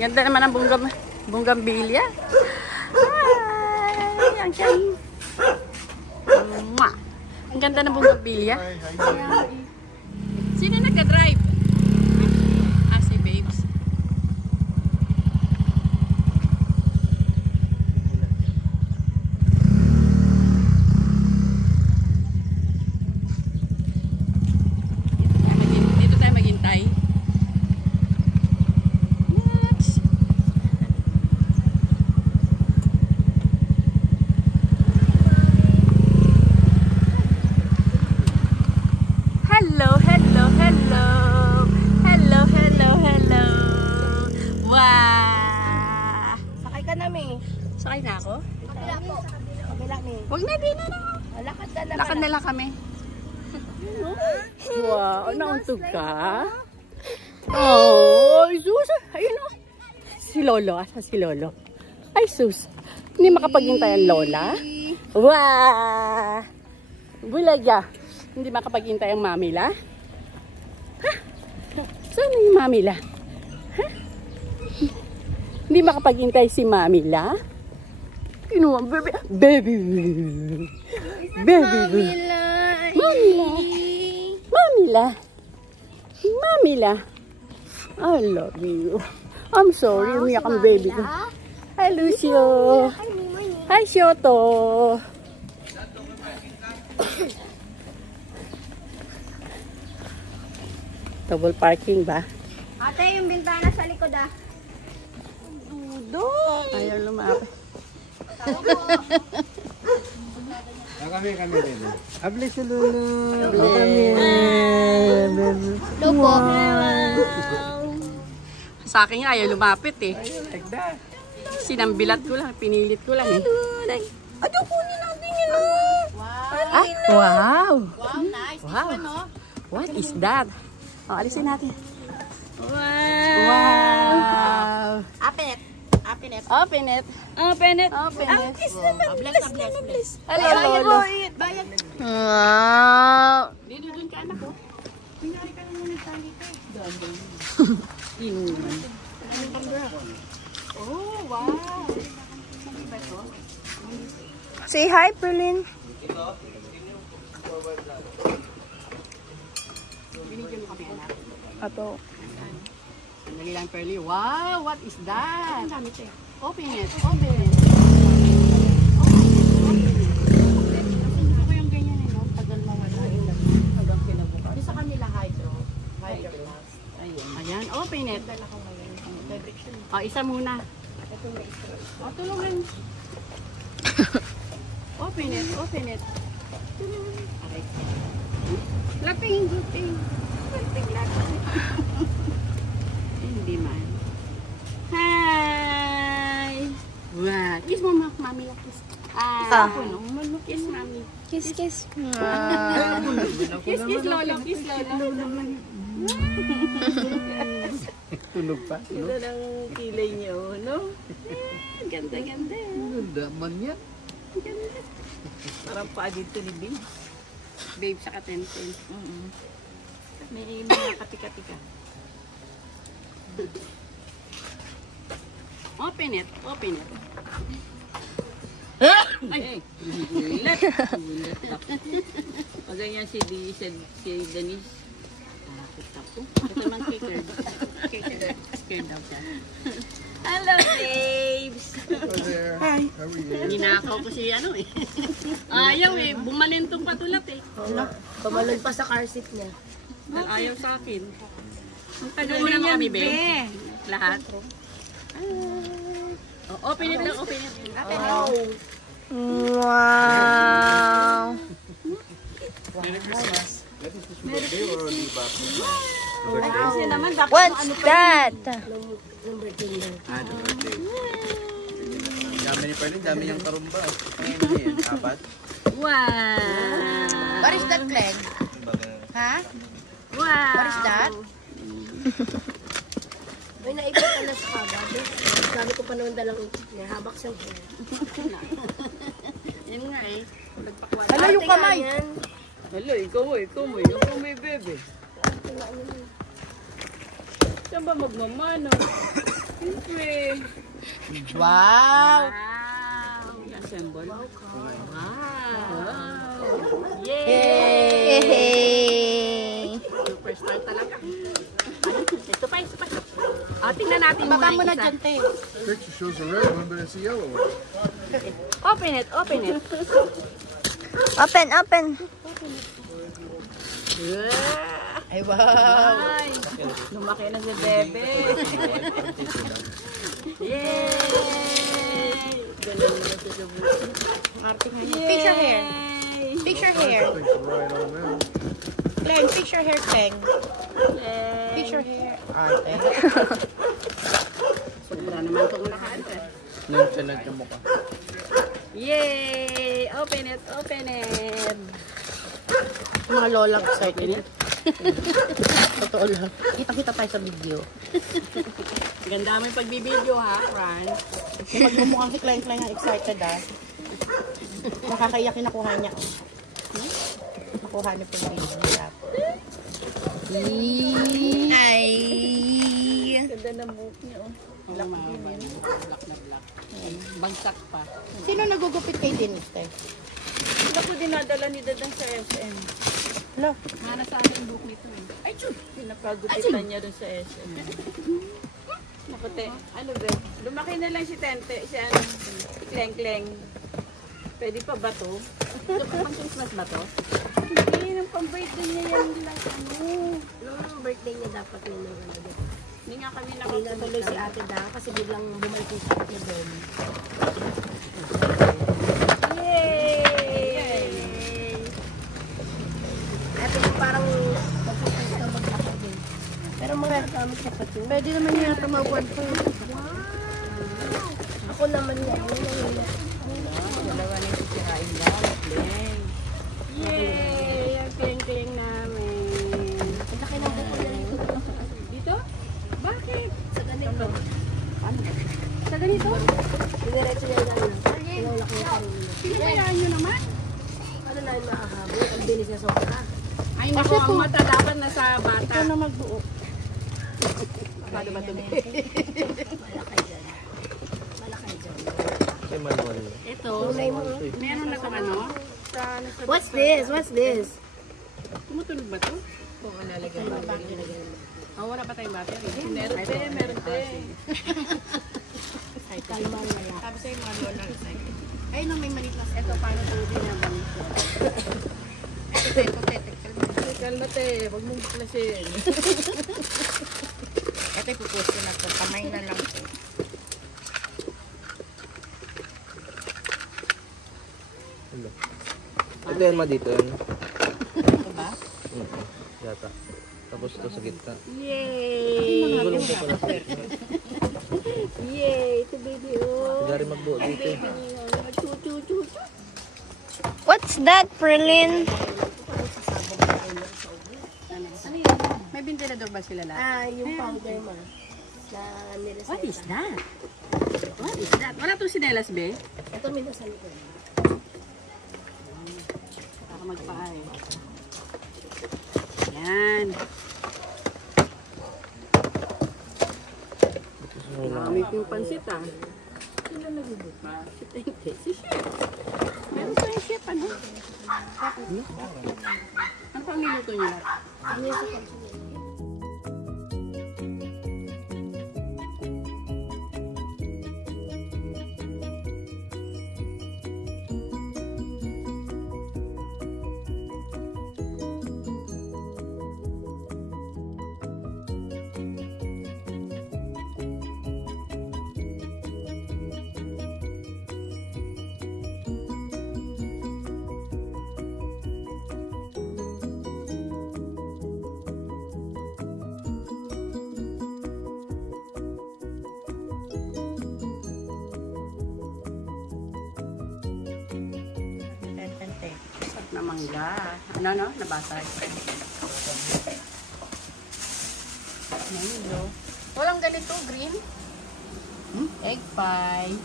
Ganda naman ang bunggambilya. Ay, ang siya. Ang ganda ng bunggambilya. Sino nagka-drive? Ah, si Babes. Dito tayo maghintay. Hello, hello, hello. Hello, hello, hello. Wow. Sakay ka namin. Sakay na ako? Kabila po. Kabila ni. Huwag na, di na na. Lakad ka na. Lakad na lang kami. Wow, nauntog ka? Oh, ay sus. Ayun o. Si Lolo, asa si Lolo? Ay sus. Hindi makapaghintay ang Lola? Wow. Bulaga. Hindi makapaghintay ang Mamila? Ha? Saan yung Mamila? Ha? Hindi makapaghintay si Mamila? Kinuha, baby. Baby. Baby. Mamila. Mamila. Mamila. I love you. I'm sorry, umiyak ang baby ko. Hi, Lucio. Hi, Shoto. Double parking ba? Ate, yung bintana sa likod ah. Dudong! Ayaw lumapit. Kami din. Abli si Lulu. Lopo. Sa akin nga, ayaw lumapit eh. Sinambilat ko lang, pinilit ko lang eh. Ano kunin natin yun? Ah, wow! Wow, nice. Wow! What is that? Oh, alisin natin. Wow. Wow! Open it. Open it. Open it. Open it. Open it. Bless. Hello, Lolo. Bayad. Wow! Dito dun ka anak ko. Pinari ka naman ng tali ka. Inuman. Oh, wow. Say hi, Perlin. Binigyan mo kami anak. Apo. Sandali lang, Pearly. Wow! What is that? Ang dami ito eh. Open it. Open it. Ako yung ganyan eh, no? Tagal mawala yung hanggang kinabukas. Sa kanila hydro. Hydro plus. Ayan, open it. Dala ko ngayon. Direction. Oh, isa muna. Ito may isa. Oh, tulungan. Open it. Open it. Aray. Laping. Laping. Hindi man. Hi! Wow. Kiss mo, mami. Kiss. Kiss, mami. Kiss. Kiss, Lolo. Kiss, Lolo. Tunog pa. Ganda ng kilay niyo, no? Ganda. Ganda man yan. Ganda. Parang pa dito ni Babe. Babe, saka Tenten. May mga katika-tika. Open it. Open it. Ay! Ulit. O ganyan si Denise. Takot ako. Ito naman kicker. Scared daw siya. Hello, babes! Hello there. Hi. How are you? Ninakaw ko si ano eh. Ayaw eh. Bumalintong patulat eh. Tumalon pa sa car seat niya. Ayaw sa akin. Tagal mo kami, babe. Lahat. Oh, open it lang, open it. Wow! Merry Christmas. That is his birthday or the birthday? Kasi naman, dapat What's that? Ah, the birthday. Dami ni Perlin, dami niyang karumba. Ano yan? Apat? Wow! What is that, Clegg? Ha? Wow! What is that? May naipit ka na sa kabad. Sabi ko pa naman dalang may habak siyang hair. Yun nga eh. Nagpakuha. Hala yung kamay! Hala, ikaw mo. Ikaw may bebe. Saan ba magmamano? Siyempre. Wow! Assemble. Wow. Yay! Superstar talaga. Ito pa. Tingnan natin Baba mo muna na dyan, te. Picture shows a red one, but it's a yellow one. Open it. Open. Ay, wow! Ay, lumaki na si Bebe. Yay! Galing na si Bebe. Fix your hair. Fix your hair. Thanks for right on now. Kleng, fix your hair, Kleng. Fix your hair. Ate. Sobra naman itong lakaan. Nagsanag ka mo ka. Yay! Open it. Mga lolang excited. Totoo lang. Kita-kita tayo sa video. Ganda mo yung pagbibideo ha, Fran. Magmumukhang si Kleng ang excited Makakaiyak yung nakuha niya. Nakuha niya po yung video. Ay! Ganda ng buhok niya Black na black. Bagsak pa. Sino nagugupit kay Denise, te? Sila ko dinadala ni Dadang sa SM. Hello? Mana sa akin yung buhok nito Ay, chud! Pinapagupitan niya dun sa SM. Naku, te. Ano ba? Lumaki na lang si Tente. Si Kleng. Pwede pa ba to? Pang Christmas ba to? Hindi, nang pang-birthday niya yan lang. Nung birthday niya dapat yun na gano'n. Hindi nga kami Hindi na tuloy si nakapunta. ate da kasi biglang bumalik yung sakit niya doon. Yay! Ate ko parang mag-focus na maglakad din. Pero magagamit siya pa ito. Pwede naman niya tumawad po. Ako naman yan. Dalawa na yung sisirain lang. Kleng. Yay! Ang kleng namin. Ang laki ng buko na rin. Dito? Bakit? Sa ganito. Ano? Sa ganito? Diniretso niya gano'n. Ang laki ng kanina. Pinabayaan nyo naman? Ano na yung makahabol? Ang bilis niya sobra. Ay, naku, ang mata dapat nasa bata. Ito na magbuo. Paano ba ito? Malaki dyan. Malaki dyan. Say manual. Ito, meron na itong ano? What's this? What's this? Tumutunog ba ito? Kung lalagyan mo. Oh, wala pa tayong battery. Meron din. Kalma na yan. Sabi sa'yo mga lola. Ay, no, may maliit na. Ito, paano ito binabanin ko? Kalmate, huwag mong buklasin. Ito ipupost ko na ito. Kamay na lang ito. Ito yan dito yan. Ito ba? Yata. Tapos ito sa gitna. Yay! Gulong ko pala. Yay! Ito baby, oh. Sigari magbuo dito. What's that, Perlin? Ano yun? May ventilador ba sila lahat? Yung powder mo. Na nireset. What is that? What is that? Wala itong sinelas, be? Ito may nasa likod. Para magpaay. Yan. Marami yung pansit, Sino nagugot pa? Si Tente. Si Chef. Meron pa yung Chef, ano? Ano pang niluto niyo lahat? Ano yung sa pagkakas? Na mangga. Ano? Nabasag. Mango. Walang ganito, green. Egg pie.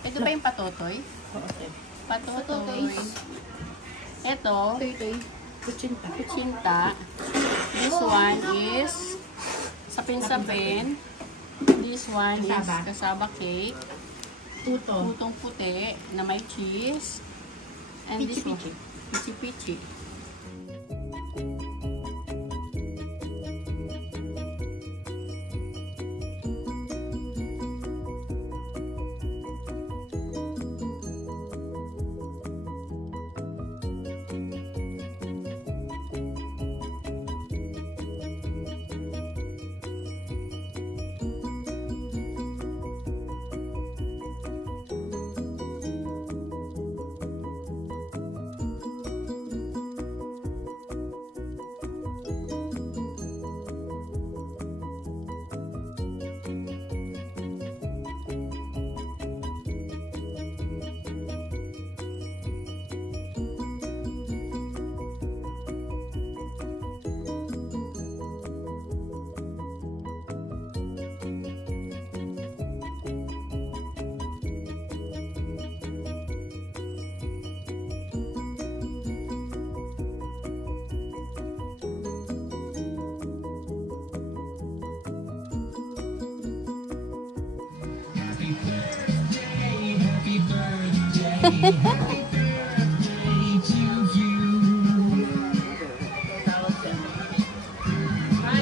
Ito ba yung patotoy? Patotoy. Ito. Kuchinta. This one is sapin-sapin. This one is kasaba cake. Tutong puti na may cheese. And this one, pichi-pichi.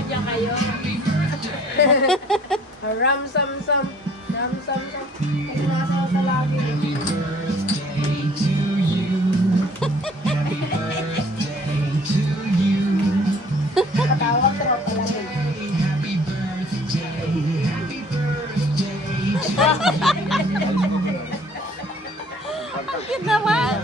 Diyan kayo. Ram sam sam. Ram sam sam. Ay nasa sa lagi. Katawag ka pala din. Bakit naman?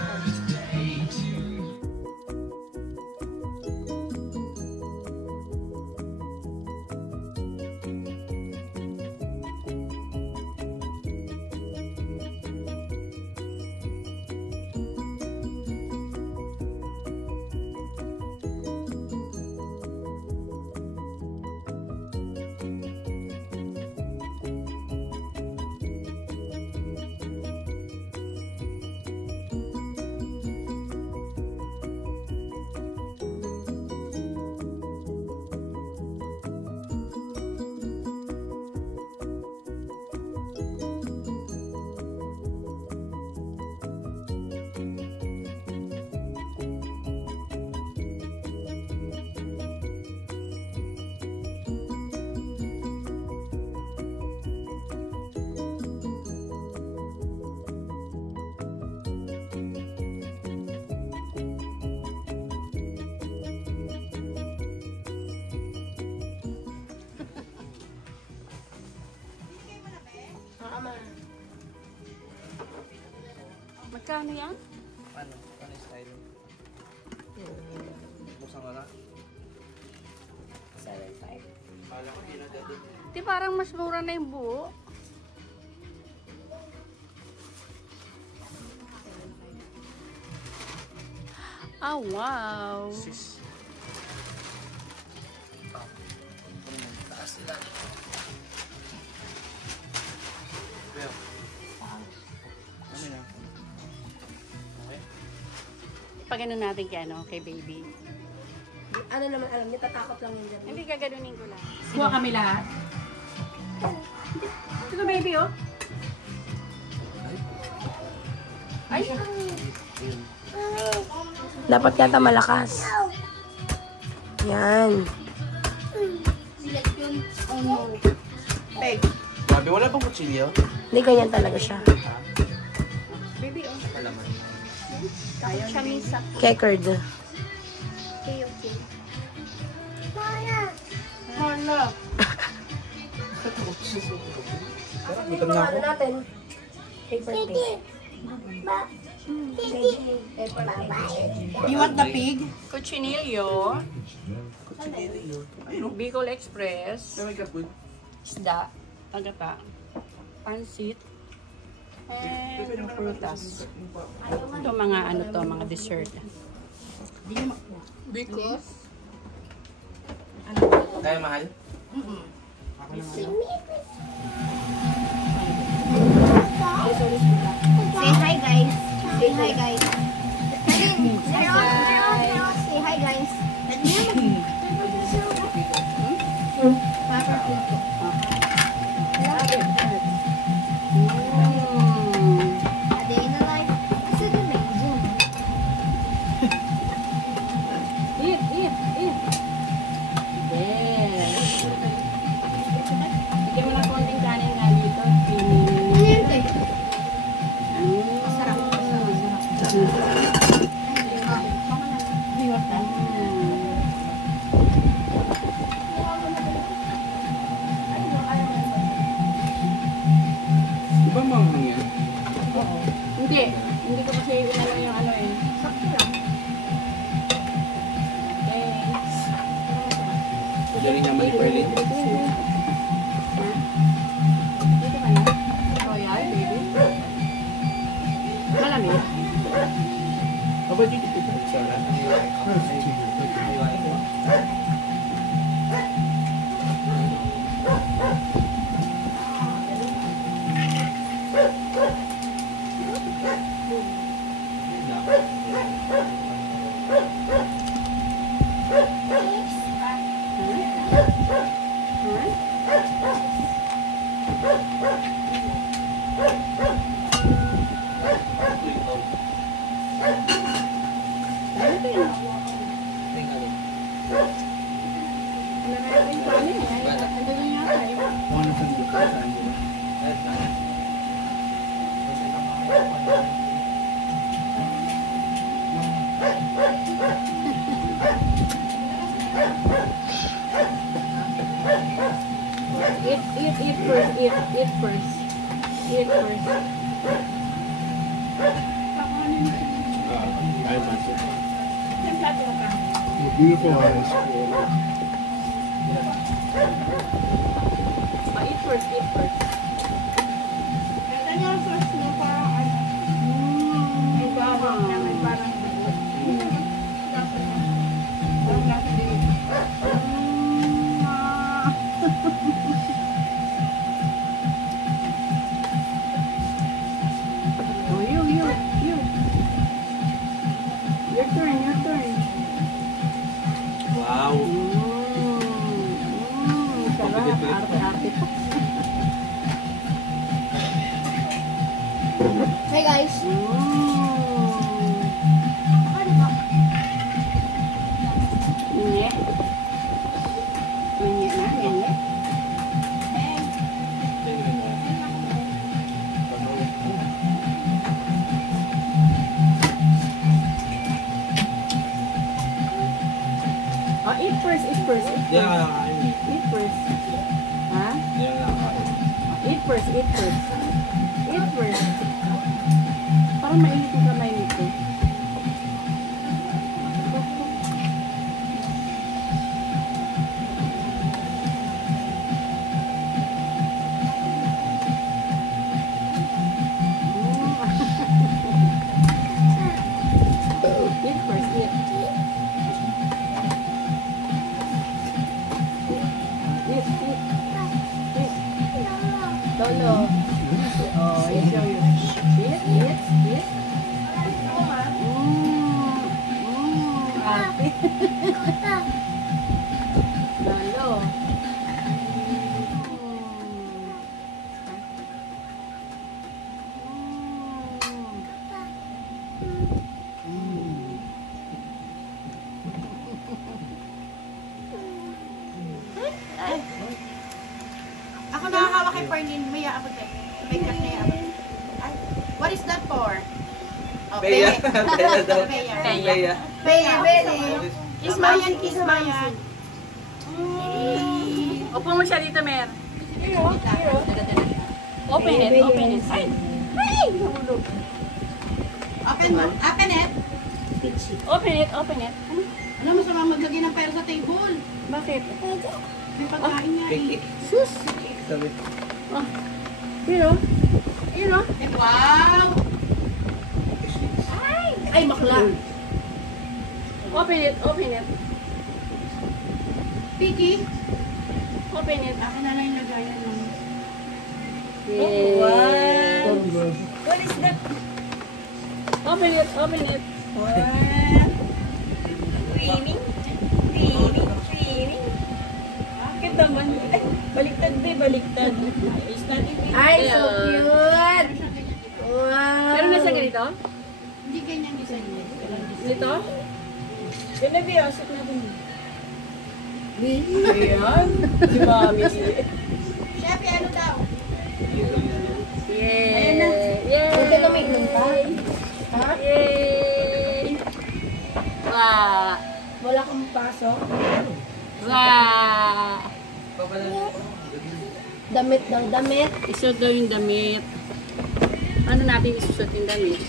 Magkano yan? Ano yung style? Buksan ko na. 7.5. Kala ko di na dito. Di parang mas mura na yung buo. Ah, wow. Sis. Taas sila. Well. Ano na? Okay. Pag ano natin kay baby. Ano naman alam niya, tatakot lang yun dyan. Hindi gaganunin ko lang. Kuha kami lahat. Ito na baby, oh. Ay! Dapat yata malakas. Yan. Peg. Sabi, wala bang kutsilyo? Hindi ganyan talaga siya. Baby, oh. Kalaman. Takot siya minsan. Kekerd. Marla. Dito nga ano natin. Cake birthday. You want the pig? Cuchinillo. Bicol Express. May kapoy. Isda. Tagata. Pansit. And prutas. Ito mga ano to, mga dessert. Because Kaya mahal? Say hi guys. Say hi guys. Say hi guys. Dari nyaman ni Perlin. Dito ka na. Royal, baby. Malamig. How about you? Sarah. One of them is Eat first. Eat first. Eat first. I want it. Your beautiful eyes. Eat first. Eat first. Ganyan first niya parang ano. May bawang na may parang buo. Parang laki din. Oh, you. Your turn. Wow. Sarap. Arte-arte pa. Hey guys. Nye. Nye na, nye. Oh, eat first. Yan ang nakakain. Eat first. Ha? Yan ang nakakain. Eat first. Parang mainit yung kamay nito. Eat first. Eat. Lolo. Oh, I show you. Eat. Ate. Lolo. Ako nakakawa kay Perlin. Maya ako din. May cut na yan. Ay, what is that for? Oh, Peya. Peya daw. Peya. Peya. Peya. Kiss Mayan. Upo mo siya dito, Mer. Open it. Ay! Nahulog. Open it. Open it. Ano masama maglagay ng pera sa table? Bakit? May pagkain nga eh. Sus! Sabi. You know? Wow! Ay, bakla. Open it. Piki. Open it. Akin na lang yung lagayan ng... Yay. Wow. What is that? Open it. What? Creamy. Bakit naman? Ay, baliktad. Ay, so cute. Wow. Pero nasa ganito? Hindi ganyan isa niya. Dito? Ganda asik natin. Ayan. Si Mami. Chef, ano daw? Yay! Huwag ka may pa. Ha? Yay! Wow! Wala kang pasok. Wow! Damit daw, damit. Isusot daw yung damit. Ano natin isusot yung damit?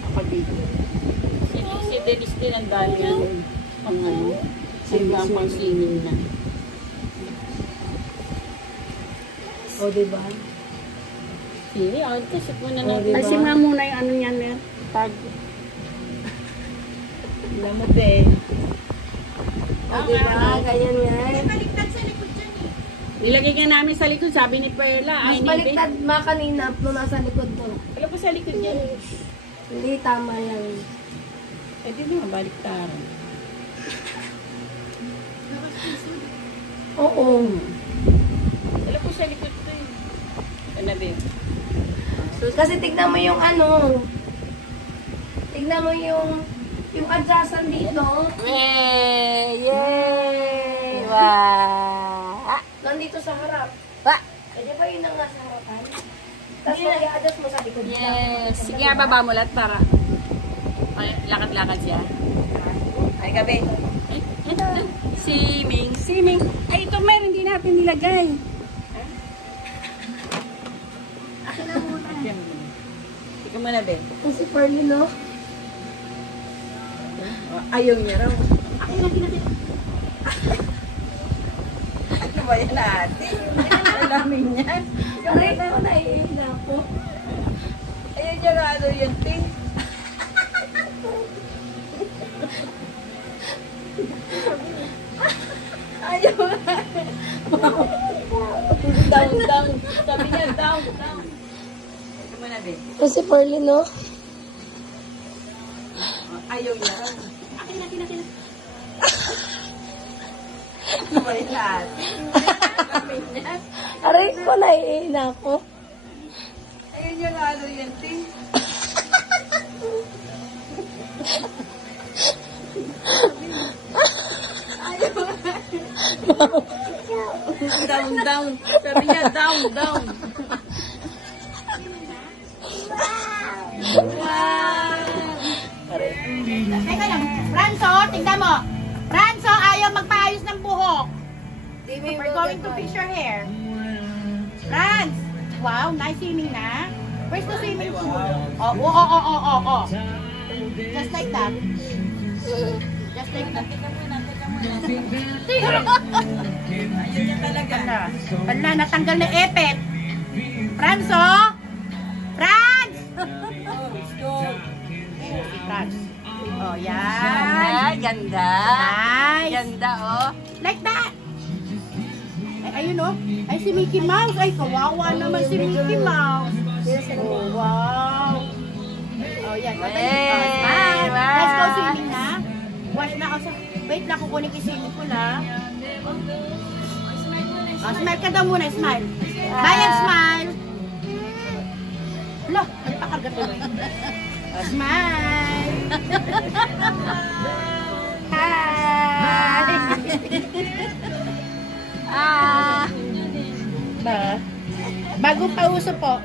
Kapag dito. Sit. Dennis din ang dali yan. Pang ano, hanggang pang swimming na. O, diba? Sige, tisip mo na Oh, natin. diba? Ay, simula muna yung ano niyan, Mer. Tag. Alam mo, be. O, diba? Ganyan yan. Baliktad sa likod dyan eh. Nilagay ka namin sa likod, sabi ni Perla. Mas baliktad ma kanina nung nasa likod mo. Wala po sa likod niya. Hindi, tama yan. Eh, di mo baliktaran. Oo. Wala po sa likod ko eh. Ano ba yun? Kasi tignan mo yung ano. Tignan mo yung adjustan dito. Yay! Yay! Wow! Nandito sa harap. Ba? Kaya ba yun ang nasa harapan? Tapos mag-i-adjust mo sa likod. Yes! Sige nga, baba mo lahat para lakad-lakad siya. Ay, gabi. Ay, Siming, siming. Ay, ito meron din natin nilagay. Akin na muna. Ikaw muna, Ben. Ang si Perly, no? Ayaw niya raw. Ano ba yan ate? Alamin niya. Aray ko, naiina po. Ayun niya nga ano yun, ting. Ayaw nga. Down. Sabi niya, down. Ikaw muna, Ben. Ang si Perly, no? Ayaw niya raw. Ano ba yan ate? Alamin niya. Aray ko, naiina po. Ayun niya nga ano yun, ting. Down. Sabi niya, down. Teka lang. Franzo, tingnan mo. Franzo, ayaw magpaayos ng buhok. We're going to fix your hair. Franz! Wow, nice swimming na. Where's the swimming pool? Oh. Just like that. Just like that. Ayun niya talaga. Wala, natanggal na epet. Franzo! Franz! Franz. Oh, yan. Ganda. Nice. Ganda, oh. Like that. Ay, ayun oh. Ay, si Mickey Mouse. Ay, kawawa naman si Mickey Mouse. Oh, wow. Oh, yan. Smile. Wow. Let's go swimming na. Wash na ako sa... Wait lang, kukunin ko yung swimming pool ha. Oh, smile ka daw muna. Smile. Bye and smile. Hala, nagpakarga tuloy. Oh, smile. Hi. Bago pa uso po.